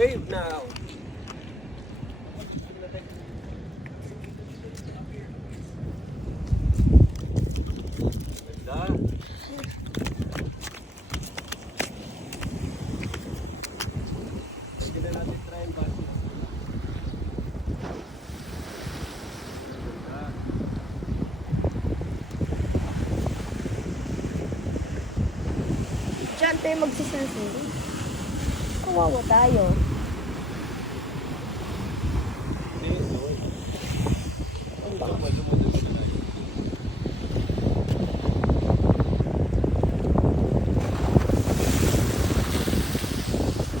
wave now. Diyan tayo magsisurfing. Kawawa tayo.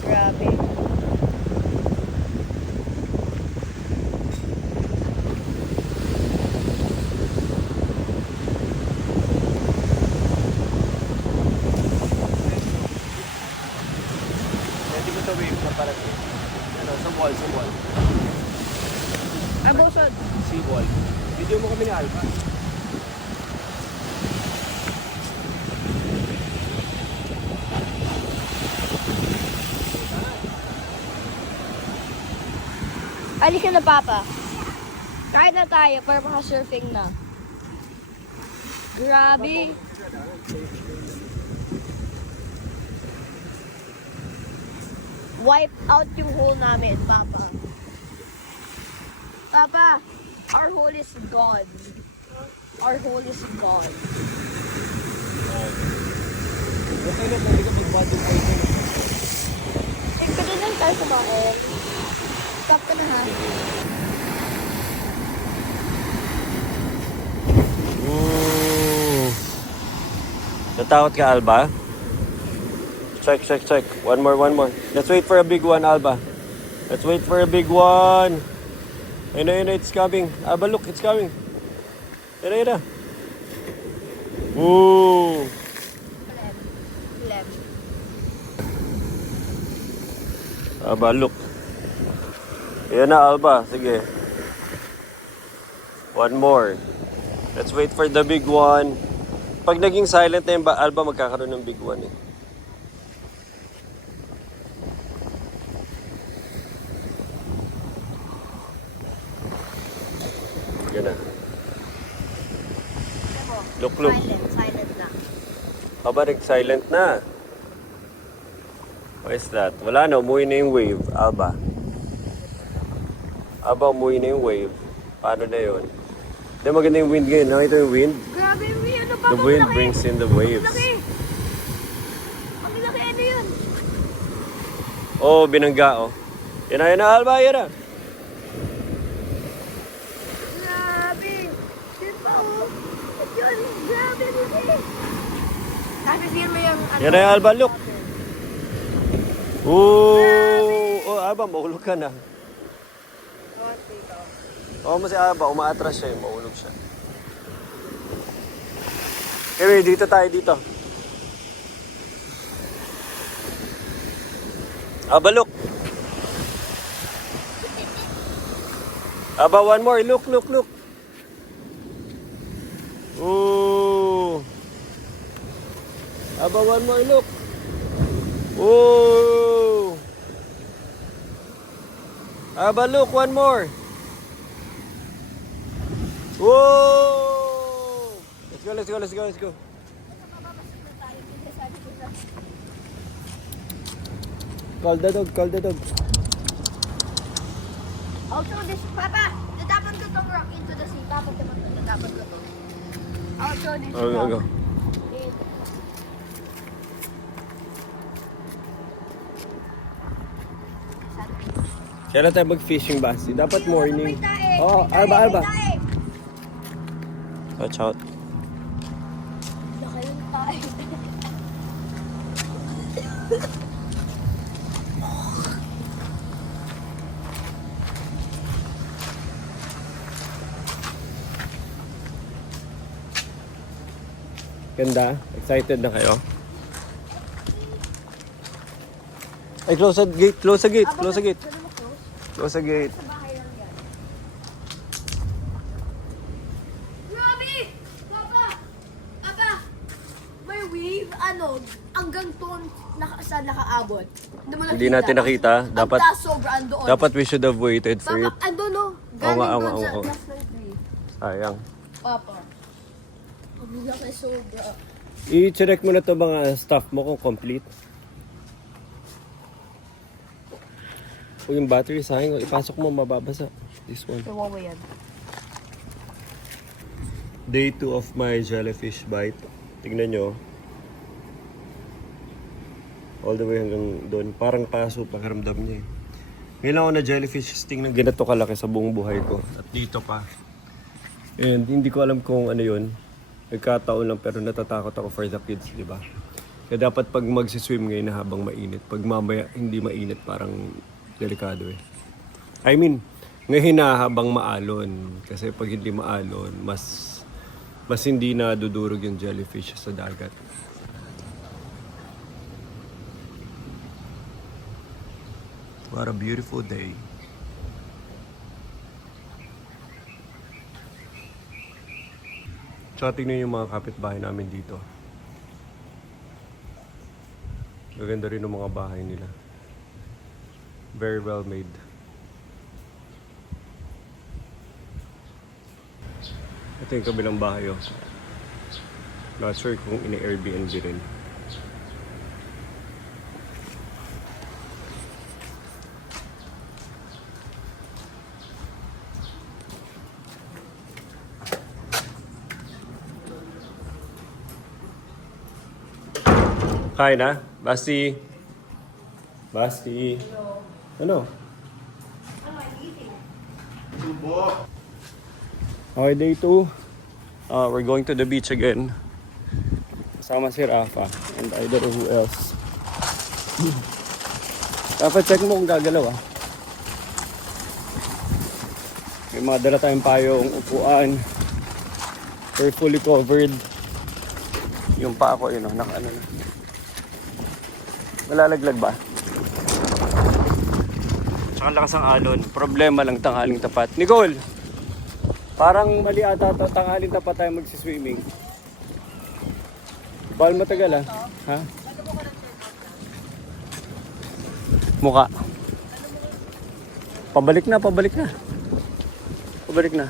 Grabe. Hindi ko sa wave na parang ano, sa wall. Abusod. Sea wall. Video mo kami ni Alba. Alis ka na, Papa. Kahit na tayo para maka-surfing na. Grabe. Wipe out yung hole namin, Papa. Papa, our hole is gone. Our hole is gone. Okay na, hindi ka mag-budget kayo. Check ka din lang tayo sa baon. Stop ka na, ha? Natakot ka, Alba? Check. One more. Let's wait for a big one, Alba. Let's wait for a big one. Ayun na, it's coming. Alba, look, it's coming. Ayun na. Ooh. Left. Alba, look. Ayan na, Alba. Sige. One more. Let's wait for the big one. Pag naging silent na yung Alba, magkakaroon ng big one eh. Yan na. Look. Silent na. Aba, nag-silent na. What is that? Wala na, umuwi na yung wave, Alba. Aba, umuwi na yung wave. Paano na yun? Hindi, maganda yung wind ngayon. Nakita yung wind? Grabe yung ano, Papa. The wind brings in the waves. Ang laki, ano yun? Oh, binangga, oh. Yan na, Alba, yan na. Grabe. Yun pa, oh. Yun, grabe, laki. Kasi feel mo yung ano. Yan na, Alba, look. Ooh. Oh, Alba, mahulog ka na. Oo, kasi Alba, umaatras siya, mahulog siya. Anyway, dito tayo, dito. Alba, look. Alba, one more. Look. Ooh. Alba, one more. Look. Ooh. Alba, look. One more. Whoa! Let's go. Call the dog. I'll throw this, Papa. Tatapan ko tong rock into the sea. Papa, tatapan ko to. I'll throw this rock. Go. Kailan tayo mag-fishing, Basti? Dapat morning. Oh, Alba. Watch out. Laki yung tayo. Ganda? Excited na kayo? Ay, close the gate. Close the gate. Close the gate. Sa bahay lang yan. Grabe! Papa! May wave, hanggang ton, saan nakaabot. Hindi natin nakita. Dapat, Ang taas sobra andoon. dapat we should have waited for it. Papa, andun no. Oo nga, Galing oo nga, doon sa oo nga. taas ng tree. Sayang. Papa. Pabigyan kay sobra. I-check mo na to mga stuff mo kung complete. Kung yung battery sayang, ipasok mo mababasa. This one. Kawawa yan. Day 2 of my jellyfish bite. Tignan nyo. All the way hanggang doon. Parang paso pakiramdam niya eh. Ngayon lang ako na jellyfish sting na ganito kalaki sa buong buhay ko. At dito pa. And hindi ko alam kung ano yun. Nagkataon lang pero natatakot ako for the kids, di ba? Kaya dapat pag magsiswim ngayon na habang mainit. Pag mamaya hindi mainit, parang delikado eh. I mean, ngayon na habang maalon. Kasi pag hindi maalon, mas hindi na dudurog yung jellyfish sa dagat. What a beautiful day. Tsaka tingnan yung mga kapitbahay namin dito. Maganda rin ang mga bahay nila. Very well made. Ito yung kabilang bahay oh. Not sure kung ini-Airbnb rin. Kain na? Basti? Basti? Ano? Okay, day 2. We're going to the beach again. Kasama si Rafa and I don't know who else. Rafa, check mo kung gagalaw ah. May mga dala tayong payong upuan. We're fully covered. Yung pa ako, yun oh, naka-ano na. Malalaglag ba? Tsaka lakas ang alon. Problema lang tanghaling tapat. Nicole! Parang mali ata ito. Tanghaling tapat tayo magsiswimming. Bawal matagal ah. Ha? Mukha. Pabalik na, pabalik na. Pabalik na.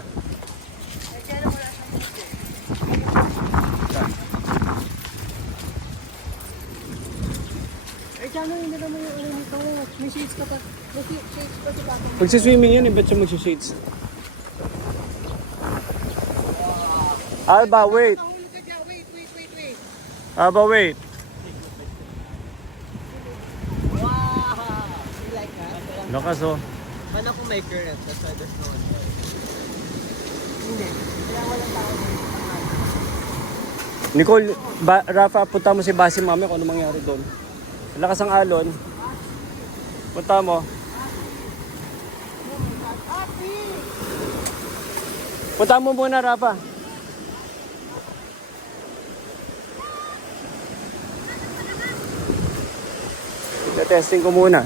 Ano yun naman yung ano nito? May shades ka pa. May shades pa sa baka. Magsiswimming yan, ba't siya magsishades? Alba, wait. Wait. Alba, wait. Wow! You like that? Lakas oh. Man ako may current, that's why there's no one there. Hindi. Kaya walang tao dito. Nicole, Rafa, punta mo si Basim mami kung ano mangyari doon. Lakas ang alon. Punta mo. Punta mo muna, Rafa. Testing ko muna.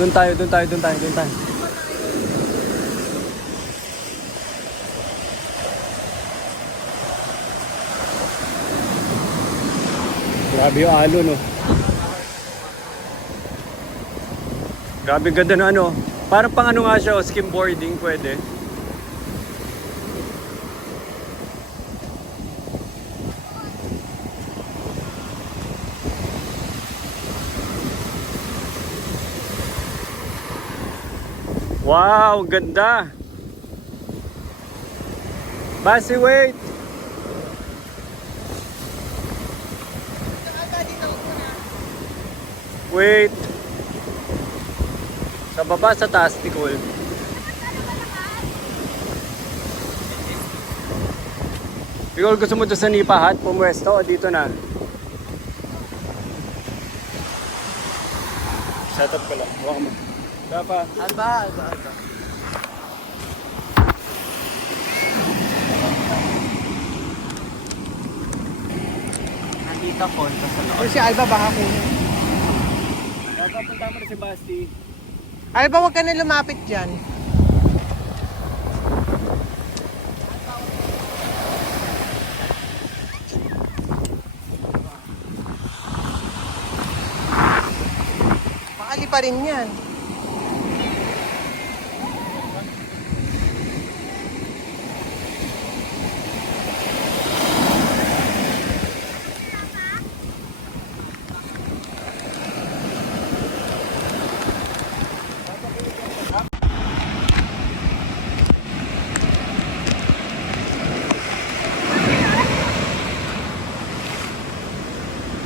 Doon tayo. Grabe yung alon, no? Grabe ganda na ano. Parang pang ano nga siya, skimboarding pwede. Wow, ganda. Basi, wait. Wait. Sa baba, sa taas, Nicole. Nicole, gusto mo doon sa Nipahat? Pumwesto o dito na? Shut up ko lang. Huwag mo. Papa. Alba. Nandito ko, ito sa loob. O si Alba baka kunin. Papa, punta mo na si Basti. Alba, huwag ka na lumapit dyan. pa rin yan.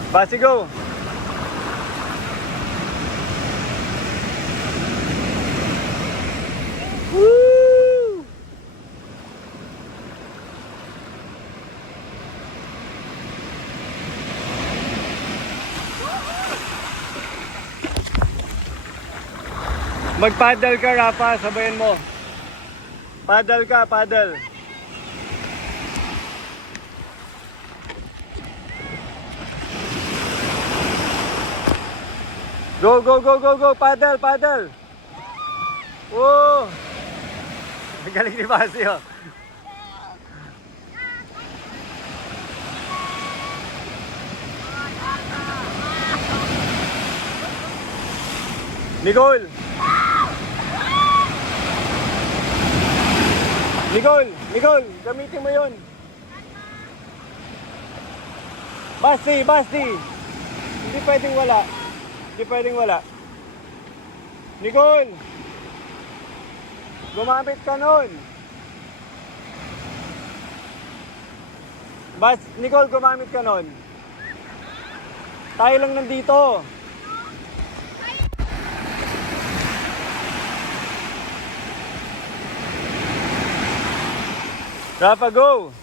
Basi, go! Woo! Mag-paddle ka, Rafa. Sabayan mo. Paddle ka, paddle. Go, go, go, go, go. Paddle, paddle. Whoa! Ang galing ni Basi, oh. Nicole! Nicole! Nicole! Gamitin mo yun! Basti! Basti! Hindi pwedeng wala. Hindi pwedeng wala. Nicole! Gumamit ka nun! Nicole, gumamit ka nun. Tayo lang nandito. Rafa, go!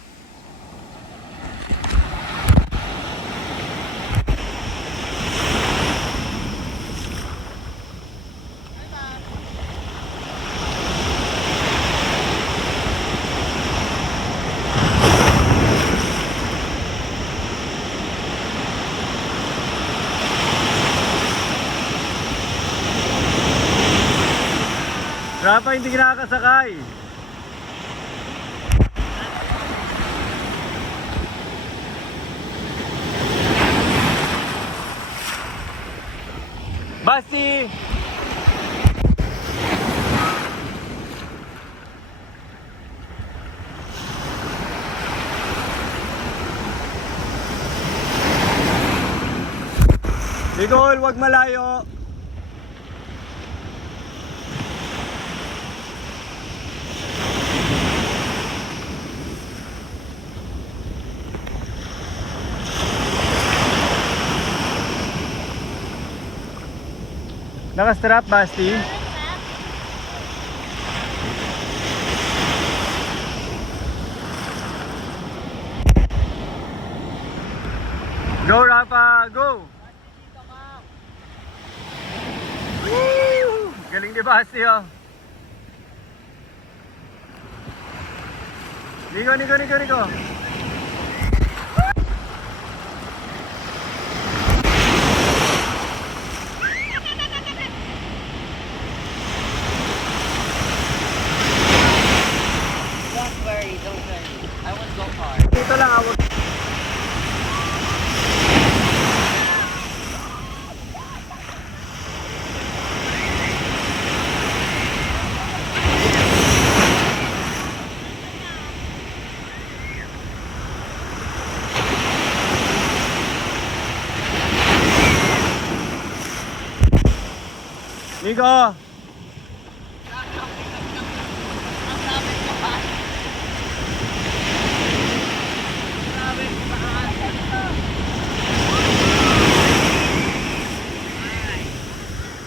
Rafa, hindi ka nakakasakay. Basti! Nicole, wag malayo. Naka-strap, Basti? Go, Rafa! Go! Woo! Galing ni Basti, oh. Nico, Nico, Nico, Nico. Don't worry, don't worry. I won't go far. Dito lang, awag. Nico!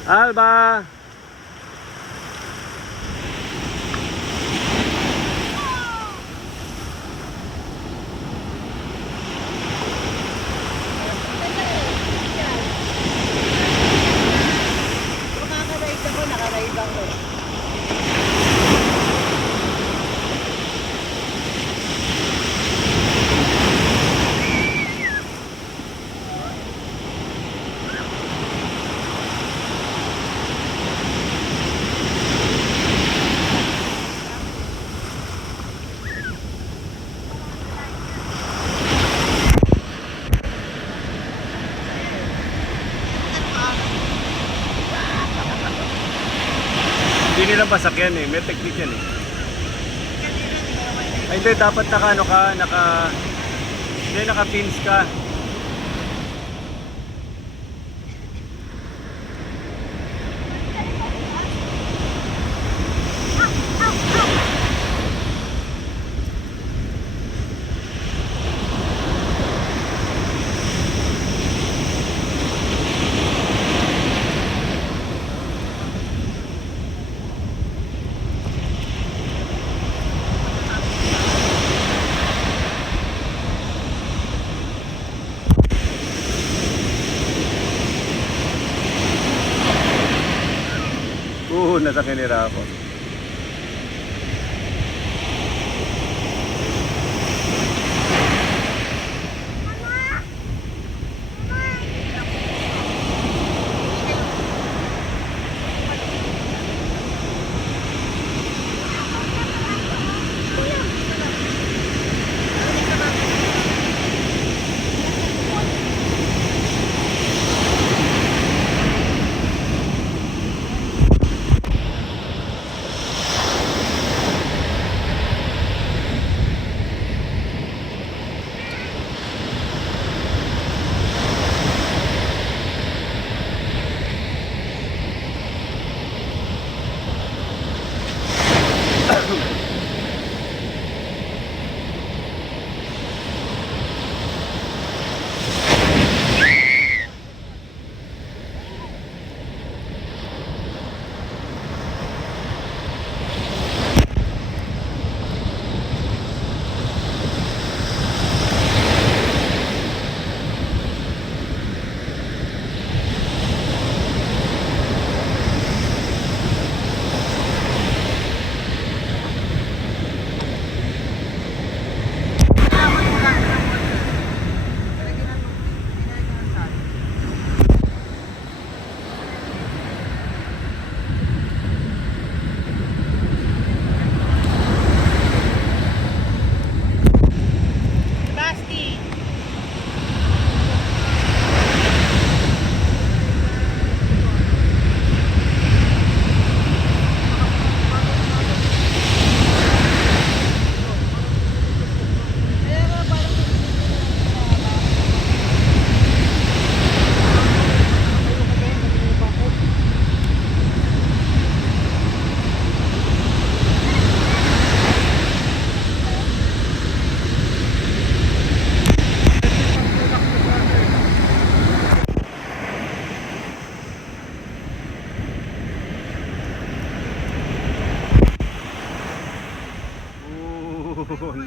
Alba! Nakaka-ride ako, naka-ride ako. Hindi lang pasakyan eh. May technique yan eh. Ay, hindi. Dapat naka hindi, naka-pins ka. Nasa kinira ako.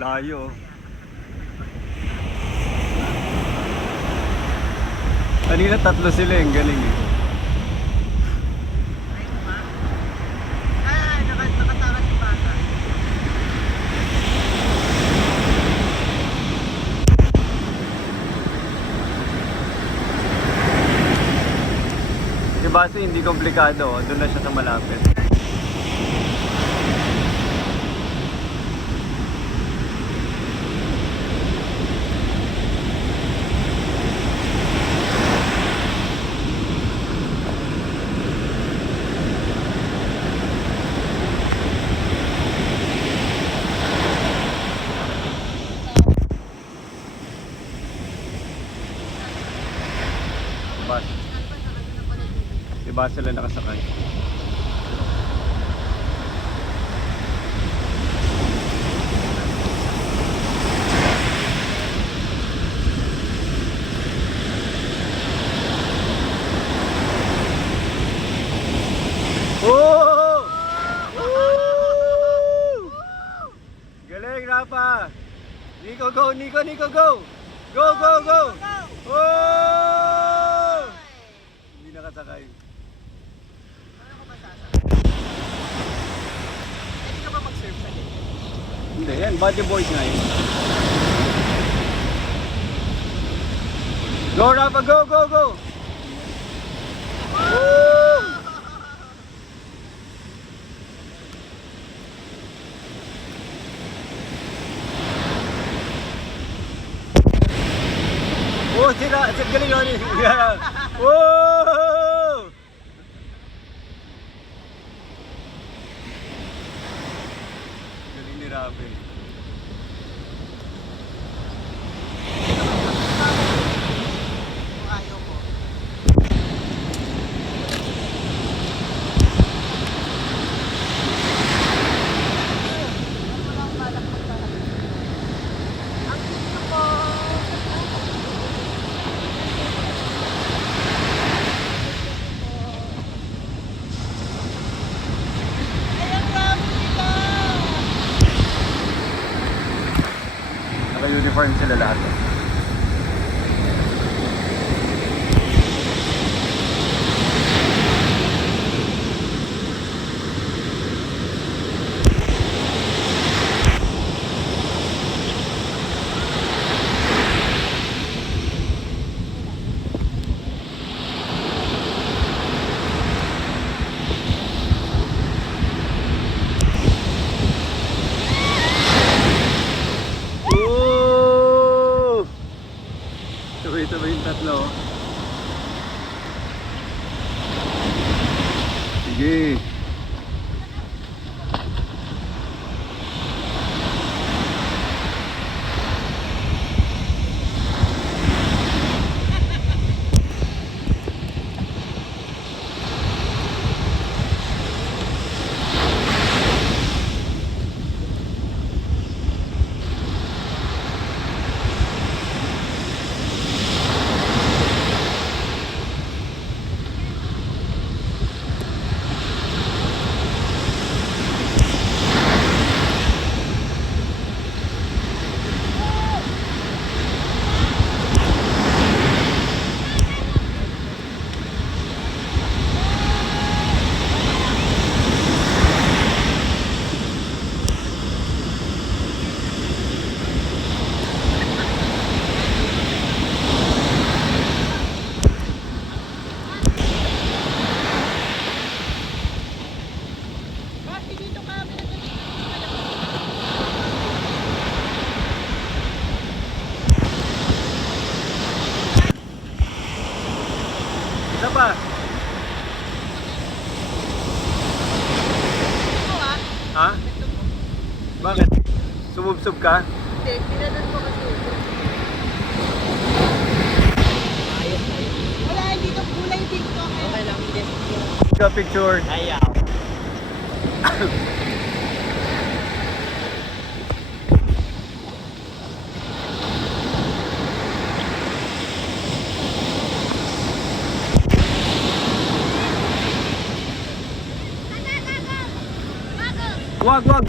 Layo. Kanina tatlo sila yung galing eh. Nakatakas yung bata. Si Basi hindi komplikado, doon na siya sa malapit. Diba sila nakasakay? Oh! Galing, Rafa! Nico, go! Nico, Nico, go! Go, go, go! Oh! Hindi nakasakay. Hindi ka ba mag-surf sa gate? Hindi, yan. Body boys nga yun. Go, Rafa! Go, go, go! Woo! Oh, sila! Galing yun! Yeah! Woo! Grabe. Kung ayaw mo. Naka-uniform sila lahat. Oh! Sabay-sabay yung tatlo. Sige. Isa pa. Ha? Bakit? Sumubsob ka? Hindi, pinanan ko kasi. Wala, dito kulay TikTok. Okay lang, hindi. Ka picture. Ayaw. Wag, wag.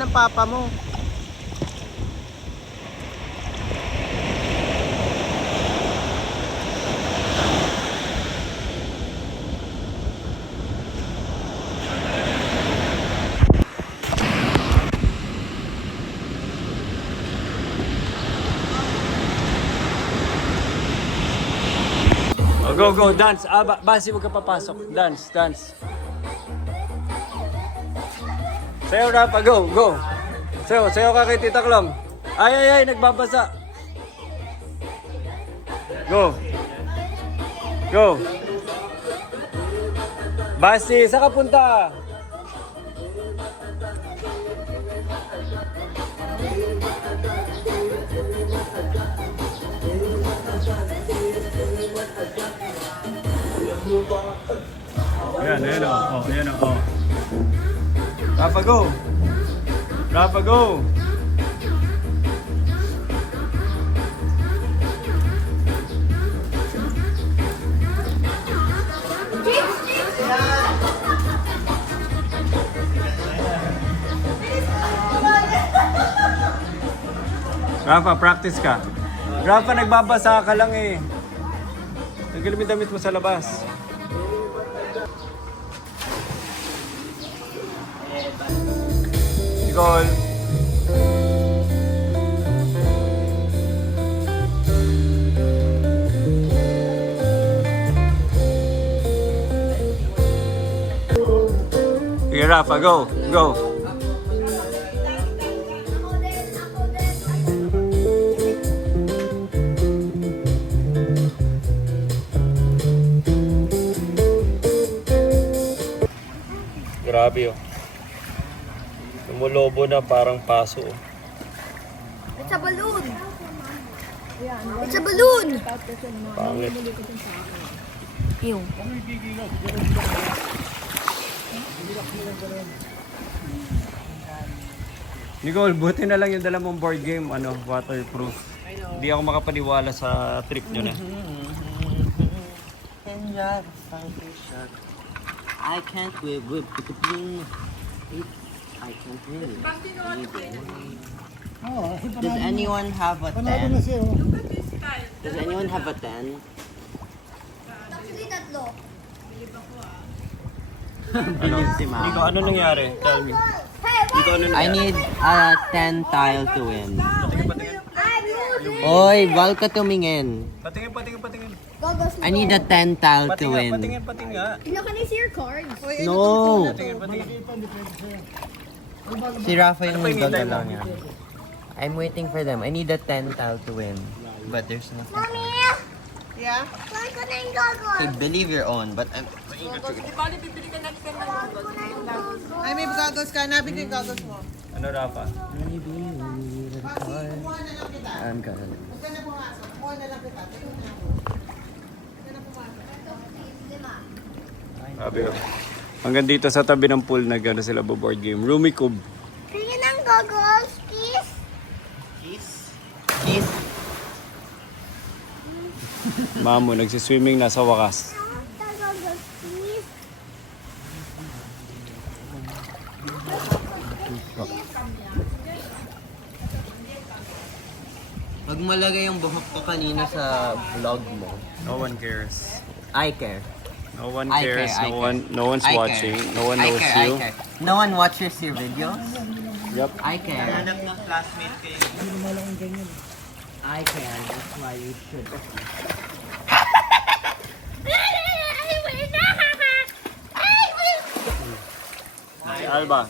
ng papa mo. Oh, go, go, dance. Basi, huwag ka papasok. Dance, dance. Sayo, Rafa, go, go. Sayo ka kay Tita Klong. Ay, nagbabasa. Go. Go. Basi, saan ka punta? Ayan o. Oh, ayan o. Oh. Rafa, go. Rafa, go. Rafa, practice ka. Rafa, nagbabasa ka lang eh. Nagkalimit damit mo sa labas. Nicole. Sige, Rafa, go. Go. Grabe oh. Tumulobo na parang paso. It's a balloon. It's a balloon. Pangit. Ew. Nicole, buti na lang yung dala mong board game, waterproof. Hindi ako makapaniwala sa trip nyo na. I can't whip. I can't win. Does anyone have a 10? Does anyone have a 10? Actually, tatlo. Believe si Mama. Nico, ano nangyari? Tell me. Hey, Nico, ano I nangyari? need a 10 tile to win. I'm losing. Oy, bawal ka tumingin. Patingin. Gogos. I need a 10 tile to win. Patingin nga. Can I see your cards? No! Patingin. Si Rafa yung Ano pa hinihintay gagalaw mo? niya. I'm waiting for them. I need a 10 tile to win. But there's nothing. Mommy! Yeah? Saan ko na yung gogos? Okay, believe your own, but I'm... Ay, may goggles ka. Nabig ko yung goggles mo. Ano, Rafa? Kumuha na lang kita. I'm gonna... Huwag ka na pumasok. Kumuha na lang kita. Tingnan mo na ako. Huwag ka na pumasok. Sabi ko. Hanggang dito sa tabi ng pool na gano'n sila board game. Rumi Cube. Tingin ang gogos, kiss. Kiss? Mamo, nagsiswimming na sa wakas. Gogos, kiss. Pag malagay yung buhok ko kanina sa vlog mo. No one cares. I care. No one I cares. care, I No one's I watching. care. No one I knows care, you. I care. No one watches your videos? Yep. I care. I care. That's why you should. Si Alba.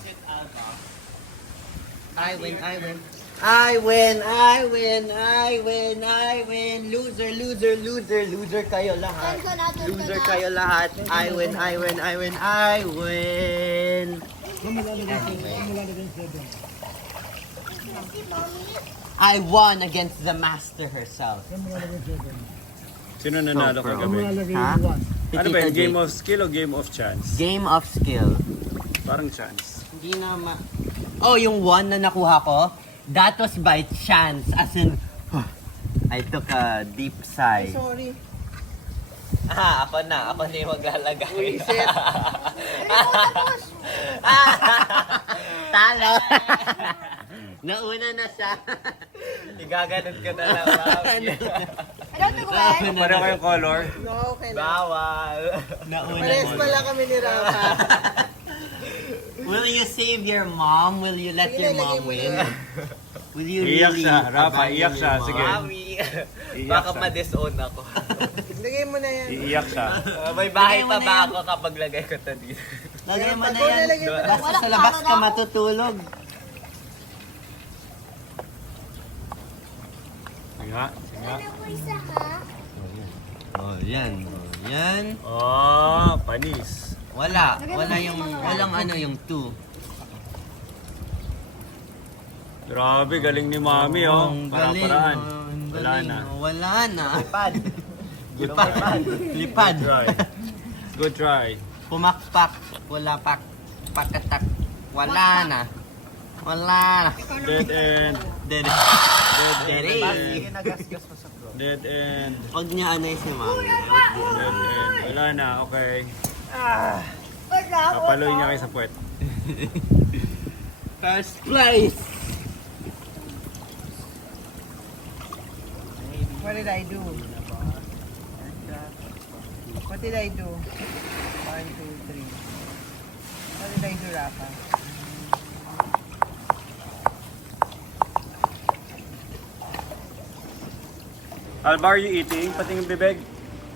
I win, I win. I win, I win, I win, I win. Loser, loser, loser, loser kayo lahat. Loser kayo lahat. I win, I win, I win, I win. I won against the master herself. Sino nanalo kagabi? Ha? Ano ba yun? Game of skill o game of chance? Game of skill. Parang chance. Hindi na Oh, yung one na nakuha ko, that was by chance. As in, I took a deep sigh. Sorry. Ako na yung maglalagay. Reset. Talo! Nauna na siya. Igaganon ka na lang, mami. Ano ito ko ba? Pareho kayong color. No, okay lang. Bawal. Nauna Parehas na. pala kami ni Rafa. Will you save your mom? Will you let your mom win? Will you Iyak really siya. Rafa, abandon iyak siya. your mom? Sige. Mami, Iyak baka siya. ma-disown ako. Lagay mo na yan. Iiyak siya. May bahay Lagay mo pa na ba yan. ako kapag lagay ko to dito? Lagay mo na Pag yan. nalagay mo na. Basta sa labas ka matutulog. Sige nga. Sige nga. Ano po isa ha? Oh, yan. Oh, yan. Oh, panis. Wala. Wala yung, walang ano yung 2. Grabe, galing ni Mami, oh. Ang Para-paraan. galing, oh, ang Wala galing, na. oh. Wala na. Lipad. Lipad. Lipad. Good try. Good try. Pumakpak. Wala pak. Pakatak. Wala na. Wala na. Dead end. Dead. Dead Sige, end. nagasgas mo sa floor. Dead end. Huwag niya anay si mami. Dead end. Wala na, okay. Kapaloy niya kayo sa puwet. First place. What did I do? What did I do? 1, 2, 3. What did I do, Rafa? Alba, are you eating? Patingin bibig?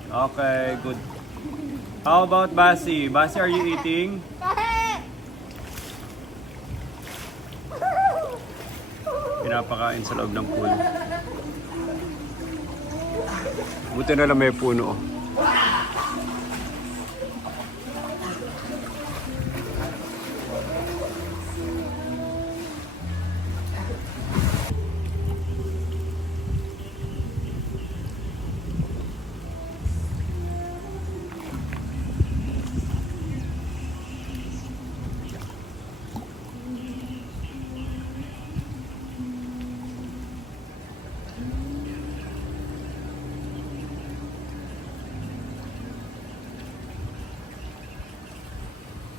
Okay, good. How about Basi? Basi, are you eating? Pinapakain sa loob ng pool. Buti na lang may puno. Oh.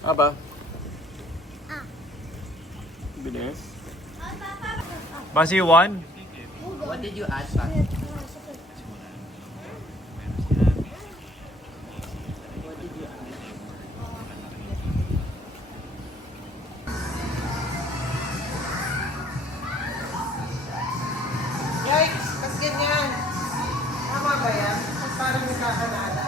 Aba? Bilis. Basi, you won? What did you add pa? Yikes! Kas ganyan. Tama ba yan? Ba't parang nagkakanala?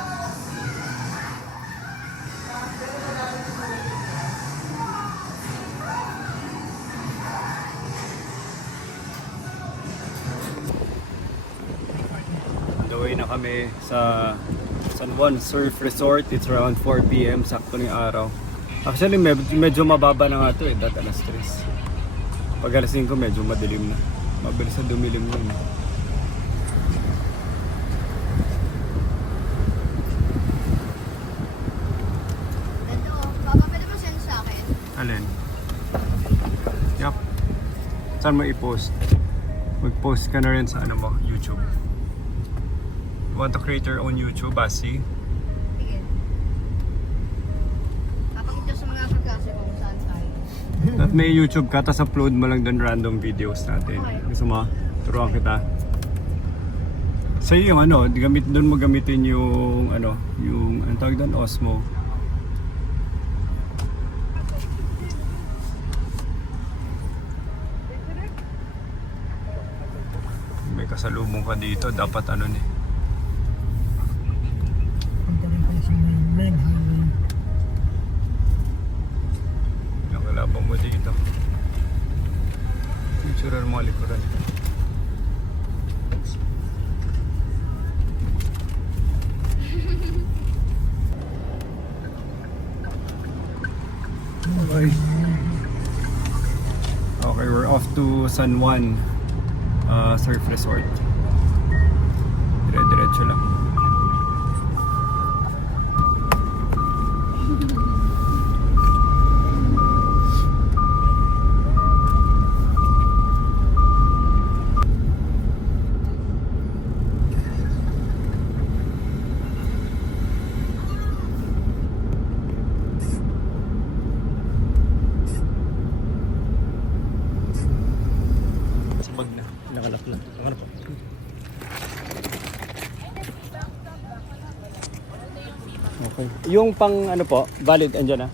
On the way na kami sa San Juan Surf Resort. It's around 4 p.m. Sakto ng araw. Actually, medyo mababa na nga ito eh. Dati alas 3. Pag alas 5, medyo madilim na. Mabilis na dumilim na yun. Ito, Papa, pwede mo send sa akin? Alin? Yup. Saan mo i-post? Mag-post ka na rin sa ano mo, YouTube. You want to create your own YouTube, Basi? Sige. Papakita sa mga pagkasi kung saan tayo. At may YouTube ka, tapos upload mo lang doon random videos natin. Gusto mo? Turuan kita. Sa'yo yung ano, doon mo gamitin yung ano, yung ang tawag doon, Osmo. May kasalubong ka dito, dapat ano ni. Yung kalabang mo dito. Picture mo likuran. Okay. Okay, we're off to San Juan Surf Resort. Dire-diretso lang. Yung pang ano po, valid, andyan na.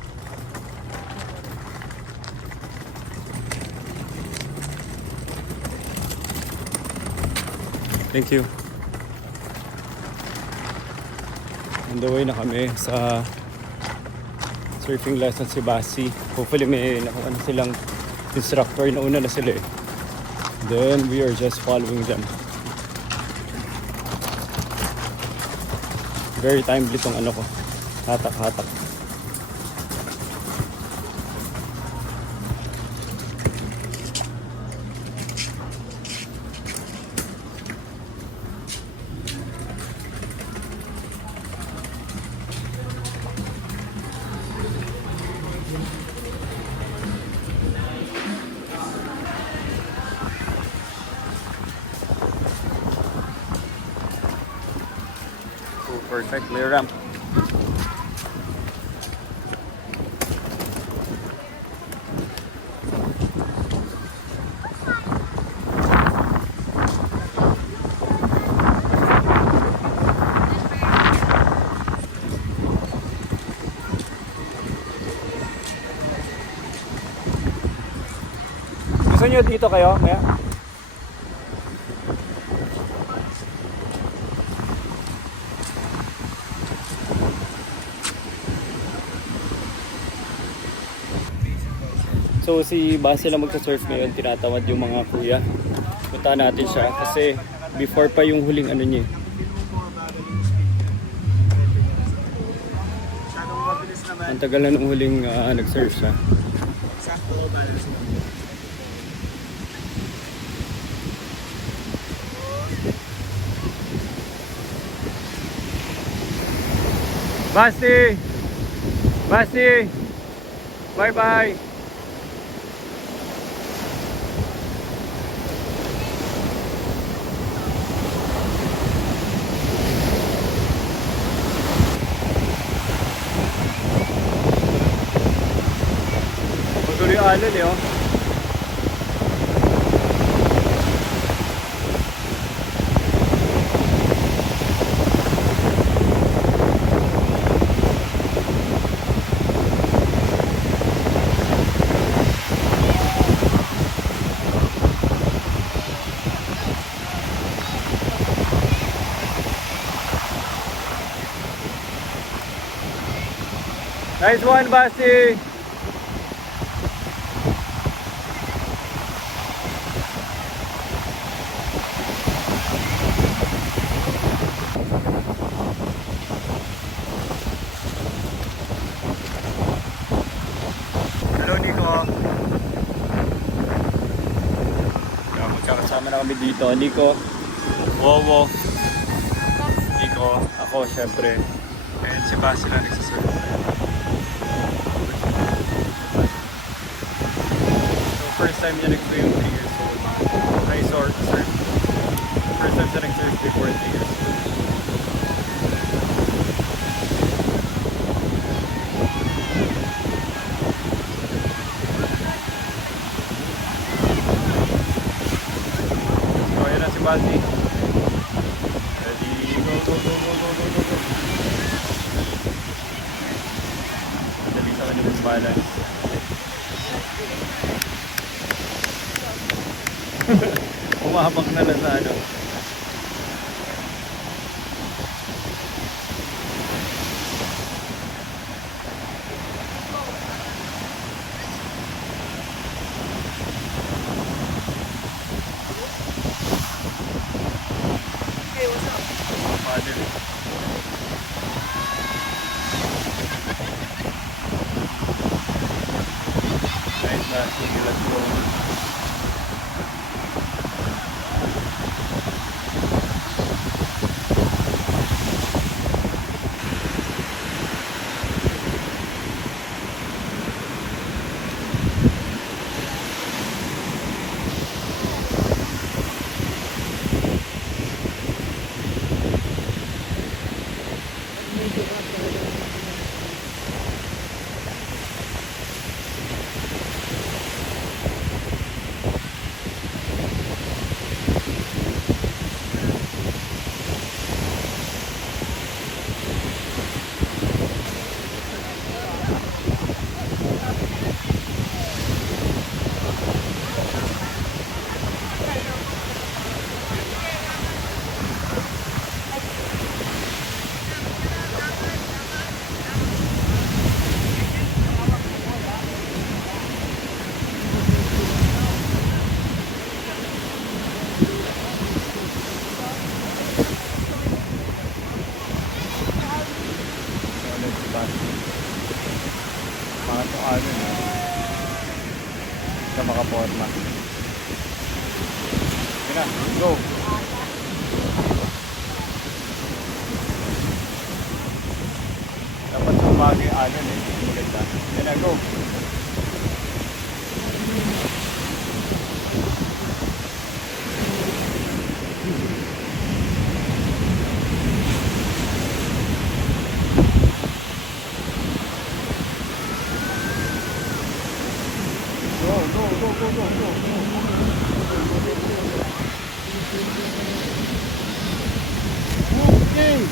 Thank you. On the way na kami sa surfing lesson si Basi. Hopefully may nakuha na silang instructor, na una na sila eh. Then we are just following them. Very timely tong ano ko. Hatak-hatak. Oh, perfect. May ramp. Gusto nyo dito kayo? Maya? So si Base lang magsa-surf ngayon, tinatamad yung mga kuya. Punta natin siya kasi before pa yung huling ano niya. Ang tagal na nung huling nag-surf siya. Basti! Basti! Bye-bye! Magulo yung alon eh oh. Nice one, Basti! Hello, Nico. Magkakasama na kami dito. Nico, Wowo, Nico, ako syempre. And si Basti lang nagsasurf. First time niya nag-swim 3 years old. I saw her surf. First time siya nag-surf before 3 years old. So, ayan na si Basti. Ready? Go, go, go, go, go, go, go, go. Madali sa kanya mag-balance. Umahabak na lang sa ano. Hey, what's up? Father. Nice na. Sige, let's go. itong ano na. Sa makaporma. Yun na, go! Dapat sa umaga yung alon eh. Maganda. Yun na, go! Okay!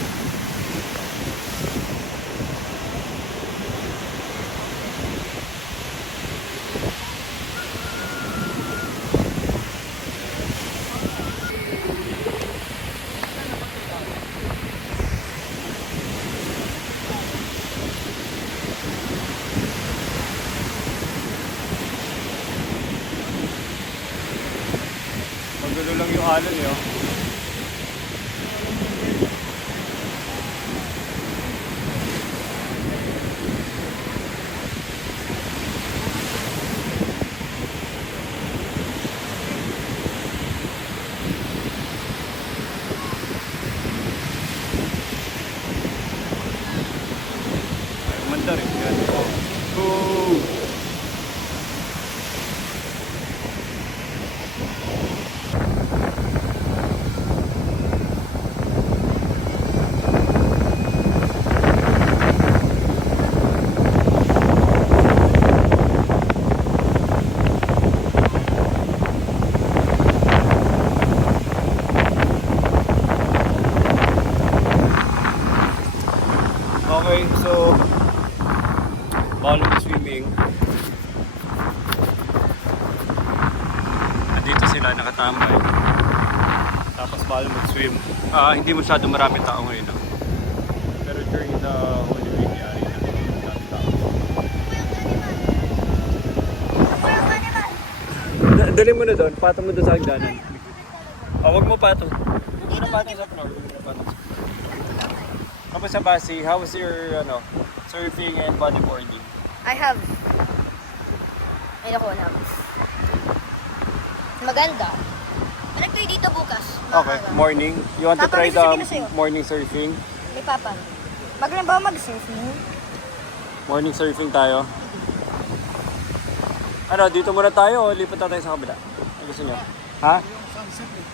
Magulo lang yung alon eh. Oh. Ay, umanda rin. Yan. Oh. Okay, so bawal mag-swimming. Andito sila nakatambay. Tapos bawal mag-swim. Hindi masyado marami tao ngayon. No? Pero during the Holy Week, yari na marami tao. Dali mo na doon. Patong mo doon sa hagdanan. Huwag mo patong. Huwag mo na patong sa floor. Huwag mo na patong sa floor. Kamusta Basi? How was your surfing and bodyboarding? I have. Ay, naku, wala. Maganda. Balik tayo dito bukas. Okay, Maaga. morning. You want to Papa, try may sasabihin ko sa'yo. the morning surfing? May papa. Magaling ba mag-surfing? Morning surfing tayo. Ano, dito muna tayo o lipat na tayo sa kabila? Ano gusto niyo? Ha?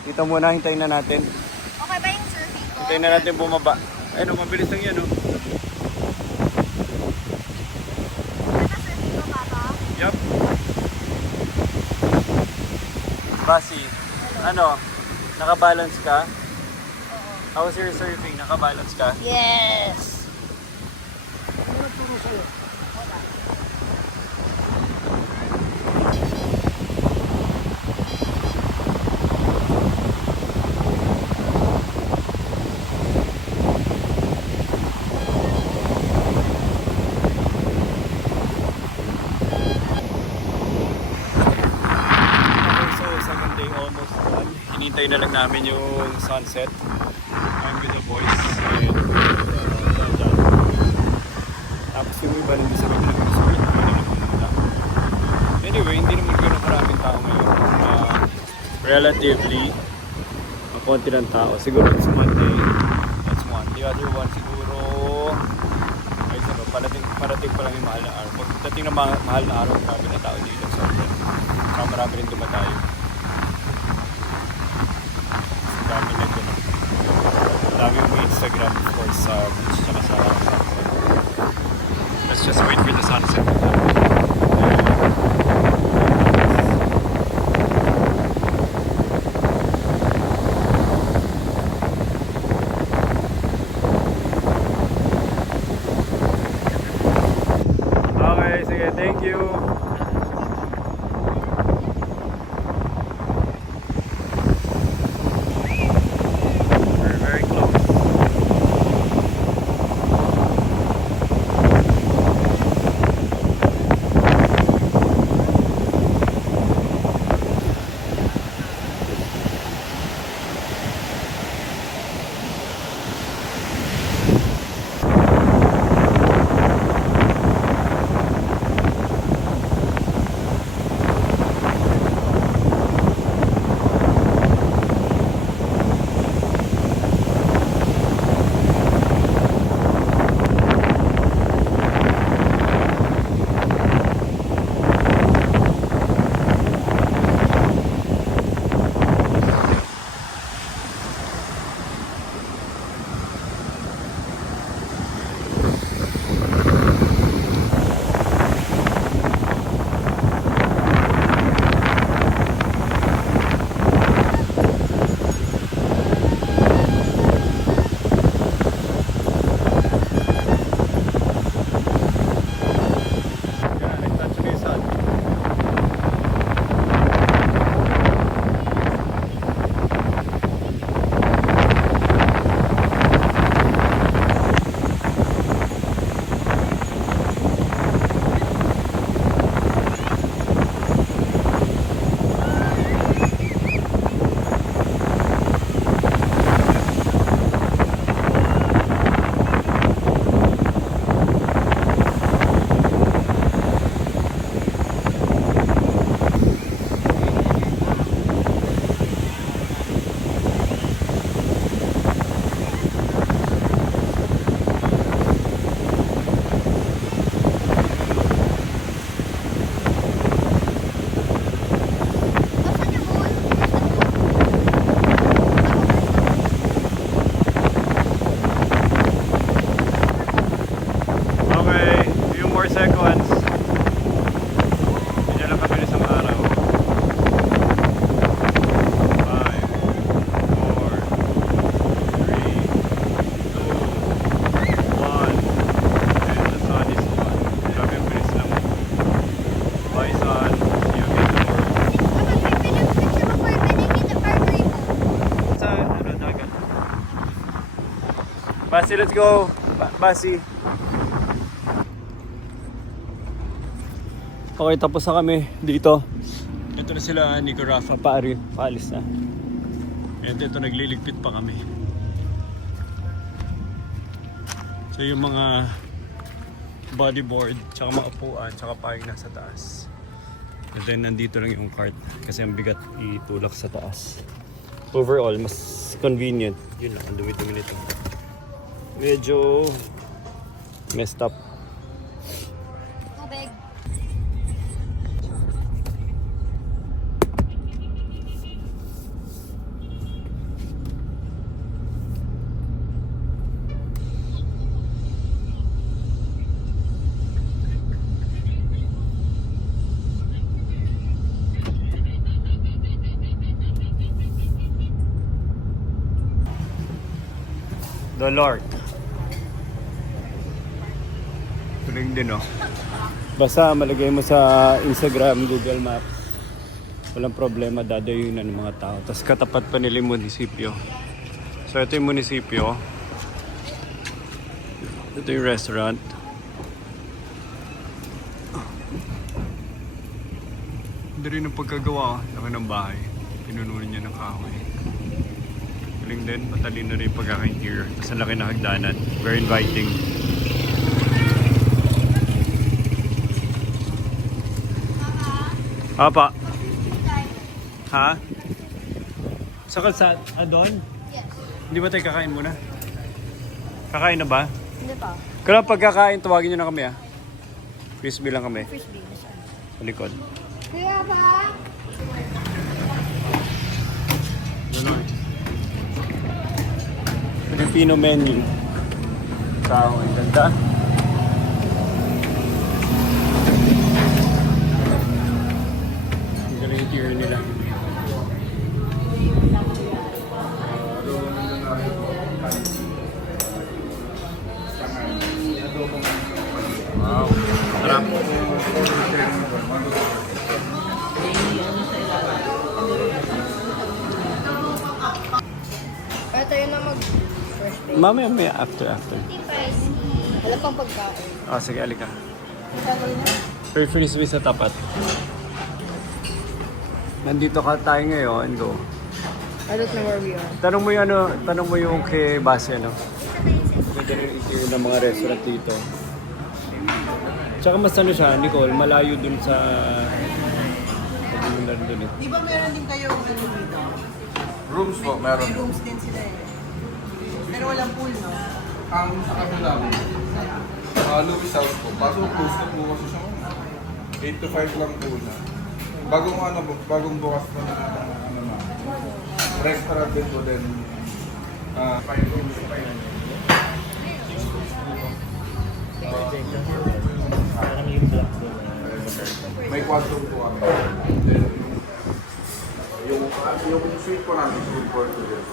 Dito muna, hintayin na natin. Okay ba yung surfing ko? Hintayin na natin bumaba. Ayun, mabilis lang yan, oh. Ano surfing ko, papa? Yup. Basi, ano, nakabalance ka? How was your surfing? Nakabalance ka? Yes! Okay, so second day almost done. Hinintay na lang namin yung sunset. I'm with the boys. And, dyan. Tapos yung iba nandun sa kabilang resort. Anyway, hindi naman gano'n maraming tao ngayon. Relatively, konti ng tao. Siguro it's Monday. That's one. The other one siguro, ay siguro, parating pa lang yung mahal na araw. Pagdating ng mahal na araw, marami na tao dito. So, saka marami rin dumatayo. Dami na gano'n. Dami yung Instagram for sa beach tsaka sa sunset. Let's just wait for the sunset. Okay, sige, thank you. We're very close. Basi, let's go. Basi. Okay, tapos na kami dito. Ito na sila, Nico, Rafa, paalis na. And ito, nagliligpit pa kami. So yung mga bodyboard, tsaka mga upuan, tsaka paing nasa taas. And then nandito lang yung cart kasi ang bigat itulak sa taas. Overall, mas convenient. Yun lang, ang dumi-dumi nito. Medyo messed up. Tubig. The Lord. Tuling din, oh. Basta malagay mo sa Instagram, Google Maps. Walang problema, dadayunan ng mga tao. Tapos katapat pa nila yung munisipyo. So ito yung munisipyo. Ito yung restaurant. Hindi rin ang pagkagawa. Laki ng bahay. Pinununan niya ng kahoy. Galing din, matalino rin yung pagkaka-interior. Tapos ang laki na hagdanan. Very inviting. Apa? Ha? Sa kalsat? Doon? Yes. Hindi ba tayo kakain muna? Kakain na ba? Hindi pa. Kaya pagkakain, tawagin nyo na kami, ah. Crispy lang kami. Frisbee. Nasaan? Sa likod. Kaya ba? Ganon. Filipino menu. Tao, ang ganda. Ang galing yung interior nila. Wow, sarap. Kaya tayo na mag-first base. Mamaya may after. Alam pang pagkain. Ah, sige, alika. Tagal na. Frisbee sa tapat. Nandito ka tayo ngayon, go. I don't know where we are. Tanong mo yung kay Basi, ano? Ganda rin yung interior ng mga restaurant dito. Tsaka mas ano siya, Nicole, malayo dun sa... Pag-iulan dun eh. Di ba meron din kayo ano dito? Rooms po, meron May po. rooms din sila eh. Pero walang pool, no? Ang sa kabila po, Louis House po. Kaso close na po kasi siya. 8 to 5 lang po na. Bagong bukas po na ano na. Restaurant din po din. 5 rooms pa yun. May kwarto po kami. Then, yung suite po namin, food court po din.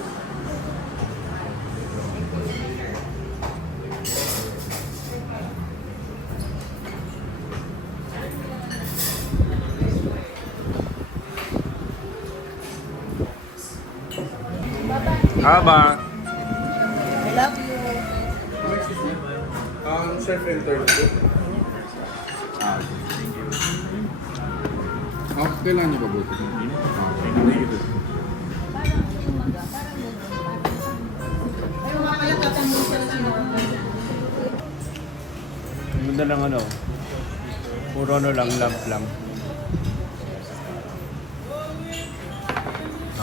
Haba! I love you. Chef entered po. Kailangan niyo ba buti? Ay, mga pala tatanong sila sino. Ang ganda ng ano. Puro ano lang, lamp lang.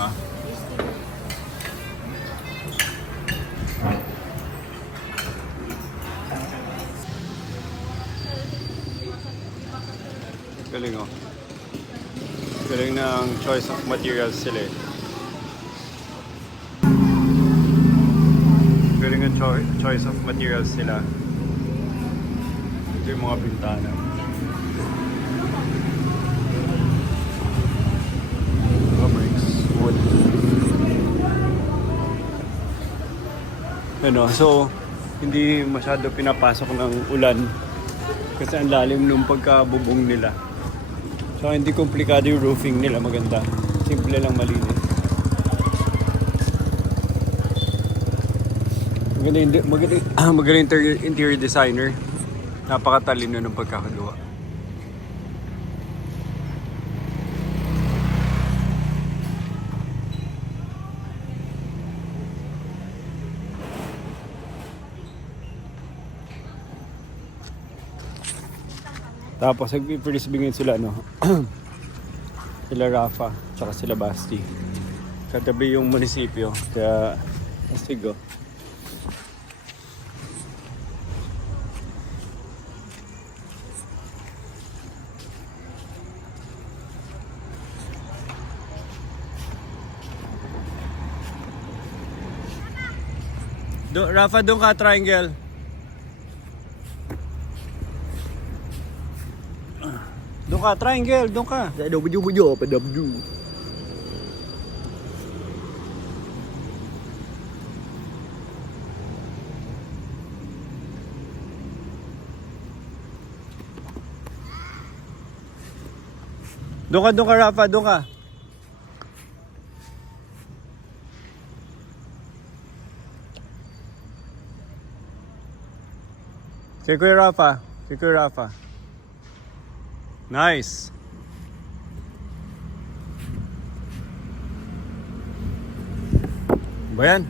Ha? Galing, oh. Galing ng choice of materials sila eh. Galing ng choice of materials sila. Ito yung mga bintana. Mga bricks, wood. Ano, so hindi masyado pinapasok ng ulan kasi ang lalim nung pagkabubong nila. So hindi komplikado yung roofing nila, maganda. Simple lang, malinis. Magaling interior designer. Napakatalino ng pagkakagawa. Tapos nagpipirisbingin sila, no? Sila Rafa, tsaka sila Basti. Katabi yung munisipyo, kaya asigo. Rafa, doon ka, triangle. Doon ka, triangle, doon ka. Bujo, padabju. Doon ka, Rafa, doon ka. Kay Kuya Rafa. Nice. Ba yan?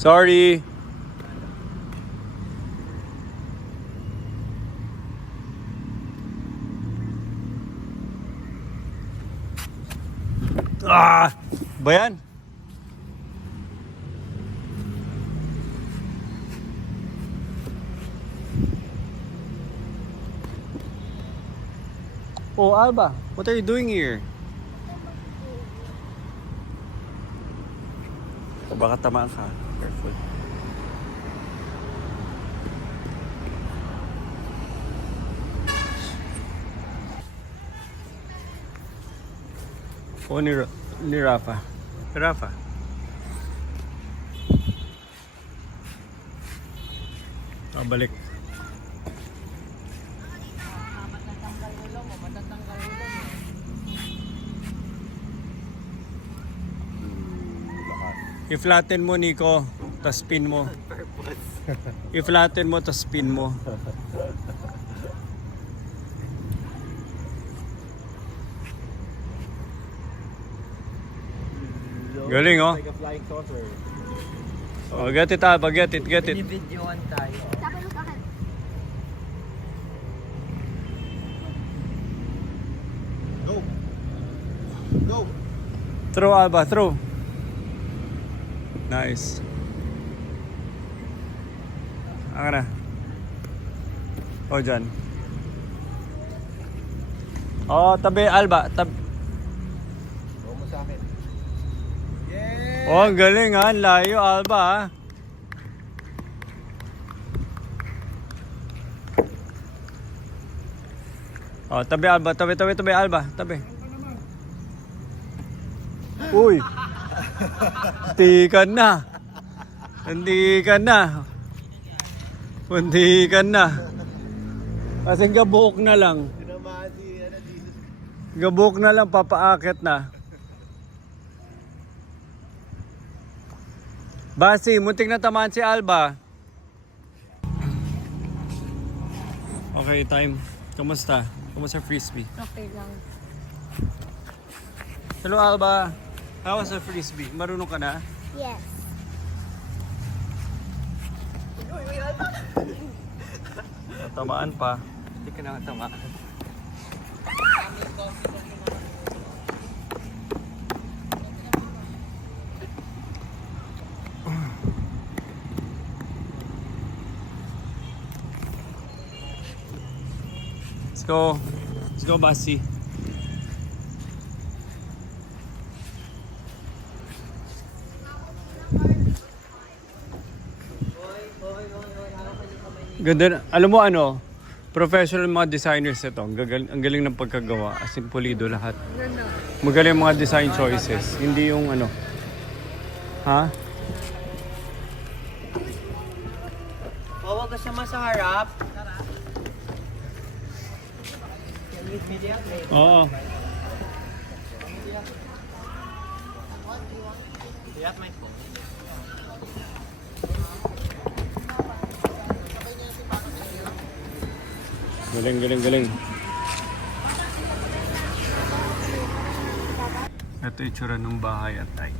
Sorry. Ba yan? Oh, Alba, what are you doing here? Baka tamaan ka. Careful. Oh, ni Rafa. Rafa. Balik. I-flatten mo, Nico, tas spin mo. I-flatten mo, tas spin mo. Galing, oh. Like a flying saucer. Oh, get it, Alba, get it. Binibidyoan tayo. Sabi mo sa akin. Go. Throw, Alba, throw. Nice. Aka na. O, dyan. Oh, tabi, Alba. Go mo sa akin. Oh, ang galing, ha. Ang layo, Alba, ha. Oh, tabi, Alba. Tabi, Alba. Tabi. Uy. Puntikan na. Kasi gabuhok na lang. Gabuhok na lang, papaakit na. Basi, muntik na tamaan si Alba. Okay, time. Kamusta frisbee? Okay lang. Hello, Alba. How was the frisbee? Marunong ka na? Yes. Tamaan pa. Hindi ka na tamaan. Let's go, Basi. Ganda, alam mo ano, professional mga designers ito. Ang galing ng pagkagawa. As in, pulido lahat. Magaling mga design choices. Hindi yung ano. Ha? Huwag ka siya sa harap. Oo. You have my phone. Galing, galing, galing. Ito yung itsura ng bahay at night.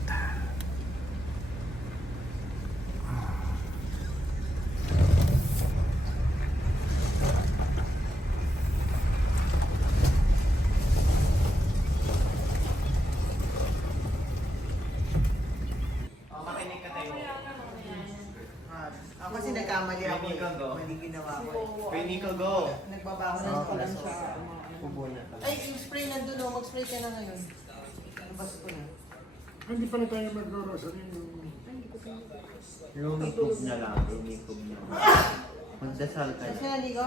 Makinig ka tayo. Ako kasi nagkamali ako. Pwede ka, go. Mali ginawa ko. Pwede ko go. Nagbabaho na pala siya. Ay, yung spray nandun o. Mag-spray ka na ngayon. Nabas ko na. Hindi pa na tayo mag-rosary yung... Rumikog na lang. Rumikog na lang. Magdasal ka Kasi na. naligo?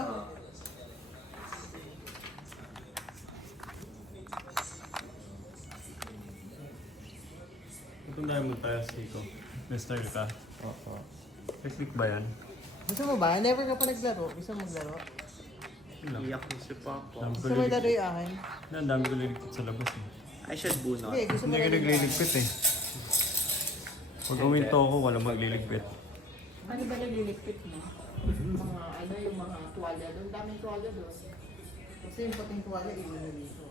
Itong dahil mo tayo, Siko. Mister ka. Oo. Technique ba yan? Gusto mo ba? Never ka pa naglaro. Gusto mo maglaro? Iyak ko si Papa. Dami ko Gusto mo laro liligpit. yung akin? Ang dami ko liligpit sa labas eh. I should bunot. Hindi, gusto mo Hindi ka laro yung akin. nagliligpit eh. Pag uminto ako, walang magliligpit. Ano ba nagliligpit mo? Mga ano yung mga tuwalya doon? Daming tuwalya doon. Kasi yung pating tuwala, iwan na dito.